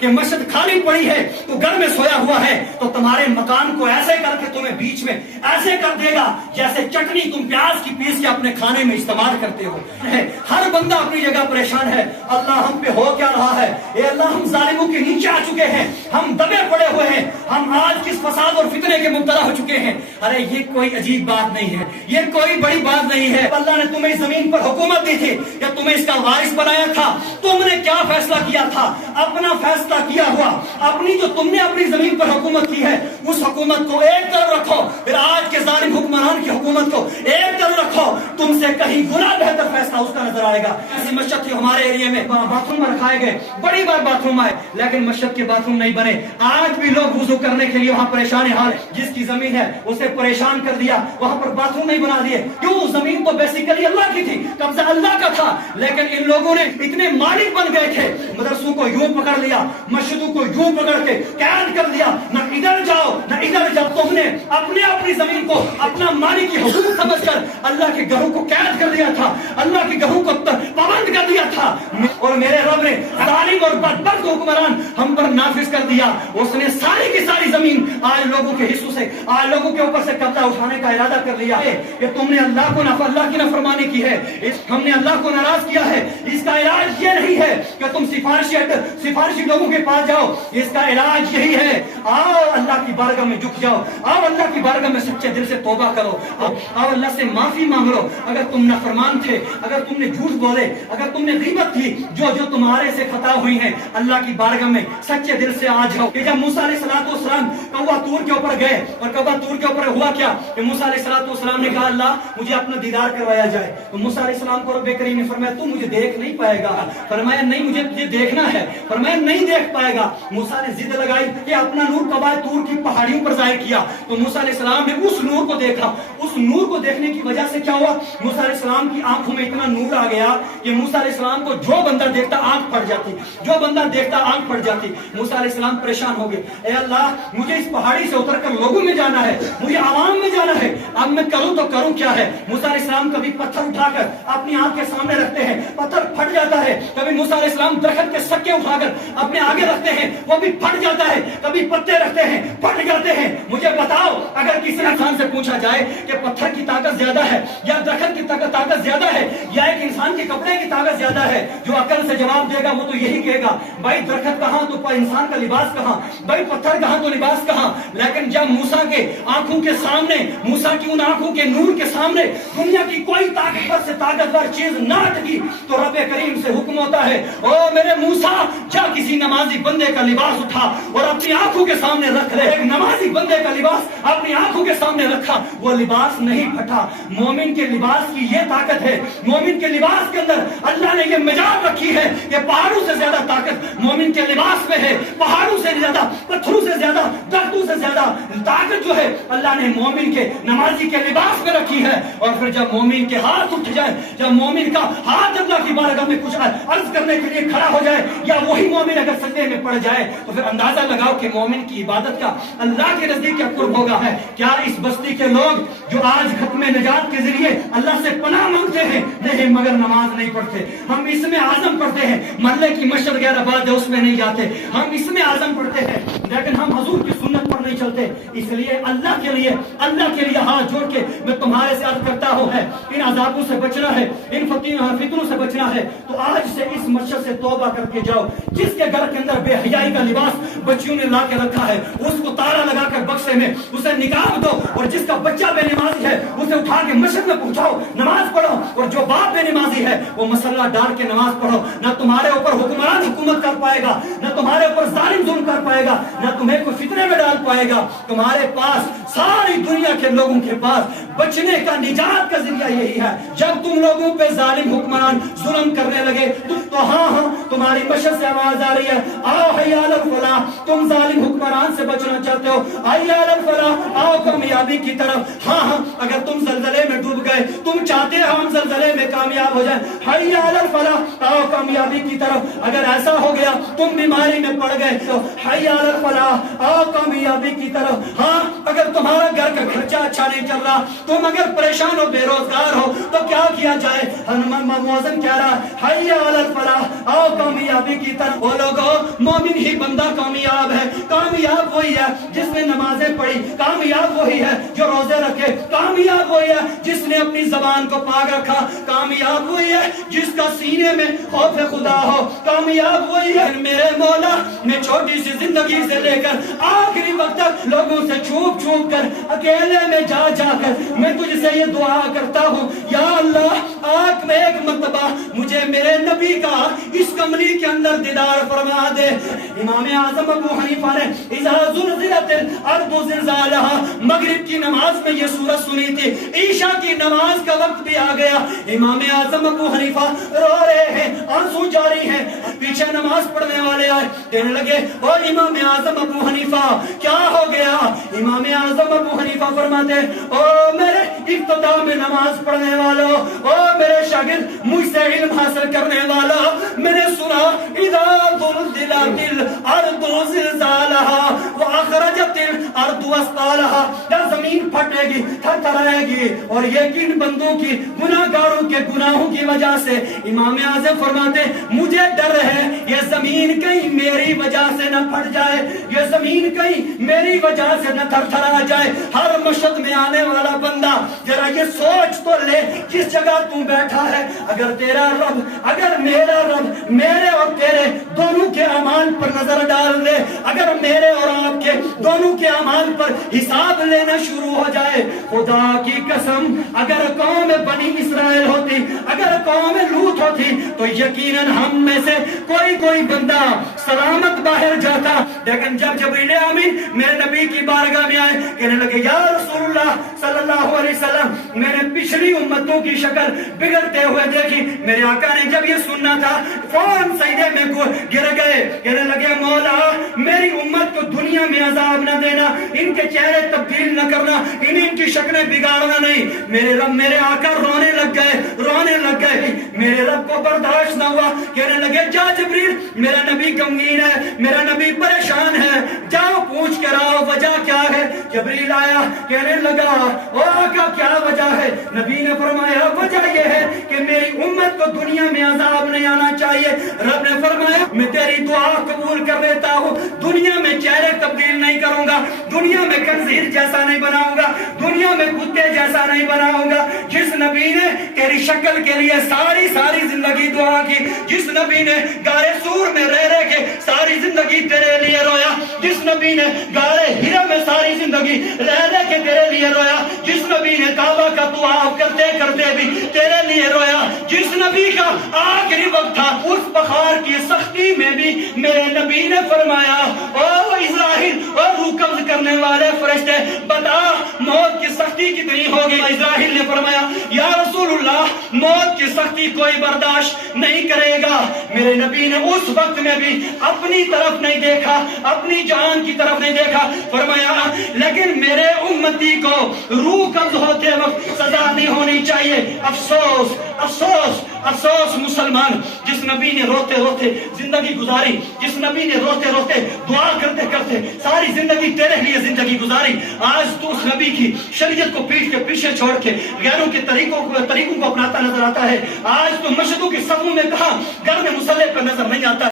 کہ मस्जिद खाली पड़ी है, तो घर में सोया हुआ है, तो तुम्हारे मकान को ऐसे करके तुम्हें बीच में ऐसे कर देगा जैसे चटनी तुम प्याज की पीस के अपने खाने में इस्तेमाल करते हो। हर बंदा अपनी जगह परेशान है। अल्लाह हम पे हो क्या रहा है? ए अल्लाह, हम जालिमों के नीचे आ चुके हैं, हम दबे पड़े हुए हैं, हम आज किस फसाद और फितने के मुब्तला हो चुके हैं। अरे ये कोई अजीब बात नहीं है, ये कोई बड़ी बात नहीं है। अल्लाह ने तुम्हें जमीन पर हुकूमत दी थी या तुम्हें इसका वारिस बनाया था, तुमने क्या फैसला किया था? अपना फैसला किया हुआ, अपनी जो तुमने अपनी जमीन पर हुकूमत की है उस हुकूमत को एक तरफ रखो, फिर आज के जालिम हुक्मरान की हुकूमत को एक तरफ रखो, तुमसे कहीं गुना बेहतर फैसला उसका नजर आएगा। ऐसी मस्जिद थी हमारे एरिया में, बाथरूम रखाए गए, बड़ी बार बाथरूम आए, लेकिन मस्जिद के बाथरूम नहीं बने। आज भी लोग वुजू करने के लिए वहाँ परेशान हाल, जिसकी जमीन है उसे परेशान कर दिया, वहाँ पर बाथरूम नहीं बना दिए। क्यों? जमीन तो बेसिकली अल्लाह की थी, कब्जा अल्लाह का था, लेकिन इन लोगों ने इतने मालिक बन गए थे, मदरसों को यूं पकड़ लिया, मस्जिदों को यूं पकड़ के कैद कर दिया, न इधर जाओ न इधर जाओ। तुमने अपने अपनी जमीन को अपना मालिक की हुकूमत समझकर अल्लाह के घरों को कैद कर दिया था, अल्लाह के घरों को पाबंद कर दिया था, और मेरे रब ने जालिम और बदबख्त हुक्मरान हम पर नाफिज कर दिया। उसने सारी की सारी जमीन आज लोगों के हिस्सों से, आज लोगों के ऊपर से कब्जा उठाने का इरादा कर लिया है कि तुमने अल्लाह की नाफरमानी की है, हमने अल्लाह को नाराज किया है। इसका इलाज ये नहीं है कि तुम सिफारिशी लोगों के पास जाओ, इसका इलाज यही है, आओ अल्लाह की बारगाह में झुक जाओ, आओ अल्लाह की बारगाह में सच्चे दिल से तौबा करो, आओ अल्लाह से माफी मांग लो। अगर तुम नाफरमान थे, अगर तुमने झूठ बोले, अगर तुमने गीबत की, जो जो तुम्हारे से खता हुई है, अल्लाह की बारगाह में सच्चे दिल से आ जाओ। कि जब मूसा अलैहिस्सलाम कौवा तूर के ऊपर गए, और कौवा तूर के ऊपर हुआ क्या कि मूसा अलैहिस्सलाम ने कहा अल्लाह मुझे अपना दीदार करवाया जाए, तो मूसा अलैहिस्सलाम को रब्बे करीम ने फरमाया तू मुझे देख नहीं पाएगा, फरमाया नहीं मुझे तुझे देखना है, फरमाया नहीं देख पाएगा। मूसा ने जिद लगाई कि अपना नूर कौवा तूर की पहाड़ियों पर जाहिर किया, तो मूसा अलैहिस्सलाम ने उस नूर को देखा। उस नूर को देखने की वजह से क्या हुआ? मूसा अलैहिस्सलाम की आंखों में इतना नूर आ गया कि मूसा अलैहिस्सलाम को जो बंदा देखता आंख फट जाती, जो बंदा देखता आंख फट जाती। मूसा अलैहिस्सलाम परेशान हो गए, ए अल्लाह मुझे इस पहाड़ी से उतरकर लोगों में जाना है, मुझे आवाम में जाना है, अब मैं करूं तो करूं क्या है? मूसा अलैहिस्सलाम कभी पत्थर उठाकर अपनी आंख के सामने रखते हैं, पत्थर फट जाता है, कभी मूसा अलैहिस्सलाम दरख्त के सक्के उठाकर अपने आगे रखते हैं, वो भी फट जाता है, कभी पत्ते रखते हैं, फट जाते हैं। मुझे बताओ, अगर किसी इंसान से पूछा जाए कि पत्थर की ताकत ज्यादा है या दरख्त की ताकत ज्यादा है या एक इंसान के कपड़े की ताकत ज्यादा है, जो अकल से जवाब देगा वो तो यही कहेगा भाई दरख्त कहां तो इंसान का लिबास कहां, भाई पत्थर कहां तो लिबास कहां। लेकिन जब मूसा के आंखों के सामने, मूसा की उन आंखों के नूर के सामने दुनिया की कोई ताकतवर से ताकतवर चीज ना अटकी, तो रब्बे करीम से हुक्म होता है ओ मेरे मूसा जा किसी नमाजी बंदे का लिबास उठा और अपनी आंखों के सामने रख ले। एक नमाजी बंदे का लिबास अपनी आंखों के सामने रखा, वो लिबास नहीं फटा। मोमिन के लिबास की ये ताकत है, मोमिन के लिबास के अंदर अल्लाह ने ये मिजाज रखी है कि पहाड़ों से ज्यादा ताकत मोमिन के लिबास में है, पहाड़ों से ज्यादा, पत्थरों से ज्यादा, दरख्तों से ज्यादा ताकत जो है अल्लाह ने मोमिन के नमाजी के लिबास में रखी है। और फिर जब मोमिन के हाथ उठ जाए, जब मोमिन का हाथ अल्लाह की बारगाह में कुछ अर्ज करने के लिए खड़ा हो जाए, या वही मोमिन अगर सजदे में पड़ जाए, तो फिर अंदाजा लगाओ कि मोमिन की इबादत का अल्लाह के नजदीक क्या कुर्ब होगा है। क्या इस बस्ती के लोग जो आज खत्म निजात के जरिए अल्लाह से पनाह मांगते हैं, नहीं मगर नमाज नहीं पढ़ते। हम इसमें आजम पढ़ते हैं, महल्ले की मस्जिद वगैरह बात है उसमें नहीं जाते, हम इसमें आजम पढ़ते हैं, लेकिन हम हुजूर की सुन्नत पर नहीं चलते। इसलिए अल्लाह के लिए हाथ जोड़ के मैं तुम्हारे से अर्ज करता हूं है, इन अजाबों से बचना है, इन फितनों से बचना है, तो आज से इस मस्जिद से तौबा करके जाओ। जिसके घर के अंदर बेहयाई का लिबास बच्चियों ने ला के रखा है, उसको ताला लगाकर बक्से में उसे निकाल दो, और जिसका बच्चा बेनमाजी है उसे उठा के मस्जिद में पहुंचाओ, नमाज पढ़ो, और जो बाप बेनमाजी है वो मसल्ला डाल के नमाज पढ़ो। न तुम्हारे ऊपर हुक्मरान हुकूमत कर पाएगा, न तुम्हारे ऊपर जालिम जुल्म कर पाएगा, न तुम्हें कोई फितने में डाल पाएगा। तुम्हारे पास, सारी दुनिया के लोगों के पास बचने का, निजात का जरिया यही है। जब तुम लोगों पे जालिम हुक्मरान जुल्म करने लगे तो हाँ तुम्हारी मस्जिद से आवाज आ रही है, आओ हय्या अलल फलाह, तुम जालिम हुक्मरान से बचना चाहते हो, हय्या अलल फलाह, आओ कामयाबी की तरफ। हाँ अगर तुम जलजले में डूब गए, तुम चाहते हो हम जलजले में कामयाब हो जाए, हय्या अलल फलाह, आओ कामयाबी की तरफ। अगर ऐसा हो गया तुम बीमारी में पड़ गए तो हय्या अलल फलाह, आओ कामयाबी की तरफ। हाँ अगर तुम्हारा घर का खर्चा अच्छा नहीं चल रहा, तुम अगर परेशान हो, बेरोजगार हो, तो क्या किया जाए? मौज़न कह रहा हय्या अलल फलाह, आओ कामयाबी की तरफ। वो लोगों, मोमिन मोमिन ही बंदा कामयाब है। कामयाब वही है जिसने नमाजें पढ़ी, कामयाब वही है जो रोजे रखे, कामयाब वही है जिसने अपनी जबान को पाक रखा, कामयाब वही है जिसका सीने में खौफ खुदा हो, कामयाब वही है। मेरे मौला, मैं छोटी सी जिंदगी से लेकर आखिरी वक्त तक लोगों से छुप छुप कर, अकेले में जा जाकर मैं तुझसे ये दुआ करता हूँ, या अल्लाह आँख में एक मर्तबा मुझे मेरे नबी का इस कमली के अंदर दीदार फरमा दे। इमाम आजम अबू हनीफा ने इज़ा ज़ुलज़िलतिल अर्दु ज़िलज़ालहा मगरिब की नमाज में ये सूरत सुनी थी, ईशा की नमाज का वक्त भी आ गया। इमाम आजम अबू हनीफा रो रहे हैं, आंसू जारी हैं, पीछे नमाज पढ़ने वाले आए, कहने लगे और इमाम आजम अबू हनीफा क्या हो गया? इमाम आजम अबू हनीफा फरमाते, ओ मेरे इब्तिदा में नमाज पढ़ने वालों, ओ मेरे शागिर्द मुझसे इल्म हासिल करने वाला, मैंने सुना इज़ा ज़ुलज़िलतिल अर्दु ज़िलज़ालहा व अखरजतिल अर्दु अस्तालहा, जब जमीन फटेगी, थरथराएगी और ये किन बंदों की, गुनाहगारों के गुनाहों की वजह से। इमाम आज़म फरमाते मुझे डर है ये जमीन कहीं मेरी वजह से न फट जाए, ये जमीन कहीं मेरी वजह से न थरथरा जाए। हर मशहद में आने वाला बंदा जरा ये सोच तो ले किस जगह तू बैठा है। अगर तेरा रब, अगर मेरा रब मेरे और तेरे दोनों के अमाल पर नजर डाल दे, अगर मेरे और आपके दोनों के अमाल पर हिसाब लेना शुरू हो जाए, खुदा की कसम अगर कौम बनी इसराइल होती, अगर कौम लूत होती, तो यकीनन हम में से कोई कोई बंदा सलामत बाहर जाता। लेकिन जब जबरील अमीन मेरे नबी की बारगाह में आए, कहने लगे या रसूलुल्लाह सल्लल्लाहु अलैहि वसल्लम, मैंने पिछली उम्मतों की शक्ल बिगड़ते हुए देखी। मेरे आका ने जब ये सुनना था फौरन सजदे में गिर गए, कहने लगे मौला मेरी उम्मत को दुनिया में अजाब न देना, इनके चेहरे तब्दील न करना, इनकी शक्लें बिगाड़ना नहीं। मेरे रब, मेरे आका रोने लग गए, रोने लग गए। मेरे रब को बर्दाश्त न हुआ, कहने लगे जा जबरील, मेरा नबी गमगीन है, मेरा नबी परेशान है, जाओ पूछ कर आओ वजह क्या है। जबरील आया, कहने लगा ओ आका क्या वजह है? नबी ने फरमाया वजह यह है कि मेरी उम्मत को दुनिया में अजाब नहीं आना चाहिए। रब ने फरमाया मैं तेरी दुआ कबूल कर लेता हूँ, दुनिया में चेहरे तब्दील नहीं करूंगा, दुनिया में खंजीर जैसा नहीं बनाऊंगा, दुनिया में कुत्ते जैसा नहीं बनाऊंगा। जिस नबी ने तेरी शक्ल के लिए सारी सारी जिंदगी दुआ की, जिस नबी ने गारे सूर में रह रह के सारी जिंदगी तेरे लिए रोया, जिस नबी ने गारे हिरा में सारी जिंदगी रह रह के तेरे लिए रोया, जिस नबी ने काबा का तवाफ करते करते भी तेरे लिए रोया, जिस नबी का आखिरी वक्त था उस बखार की सख्ती में भी मेरे नबी ने फरमाया ओ इस्राइल और रूह कब्ज करने वाले फरिश्ते बता मौत की सख्ती कितनी होगी? इस्राइल ने फरमाया या रसूलुल्लाह मौत की सख्ती कोई बर्दाश्त नहीं करेगा। मेरे नबी ने उस वक्त में भी अपनी तरफ नहीं देखा, अपनी जान की तरफ नहीं देखा, फरमाया लेकिन मेरे उम्मती को रूह कब्ज होते वक्त सजा नहीं होनी चाहिए। अफसोस अफसोस अफसोस मुसलमान, जिस नबी ने रोते रोते जिंदगी गुजारी, जिस नबी ने रोते रोते दुआ करते करते सारी जिंदगी तेरे लिए जिंदगी गुजारी, आज तू उस नबी की शरीयत को पीठ के पीछे छोड़ के गैरों के तरीकों को अपनाता नजर आता है। आज तो मस्जिदों के सफों में कहा घर में मुसल्ले पर नजर नहीं आता।